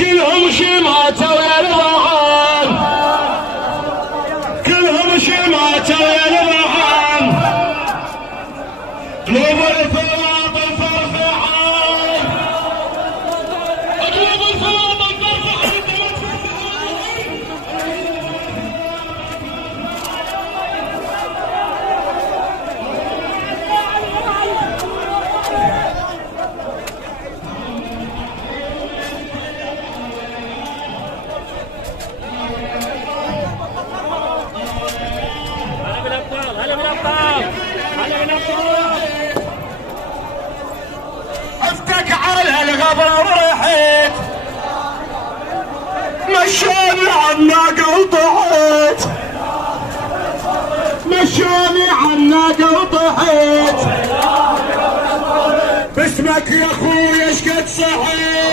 كلهم شماتوا يا البغان، كلهم شماتوا يا البغان، قلوب الفواطم فرفعان، قلوب الفواطم فرفعان. افتك على الغبر ورحيت، مشاني عناقة وطحيت، مشاني عناقة وطحيت، باسمك يا اخوي ايش قد صحيت.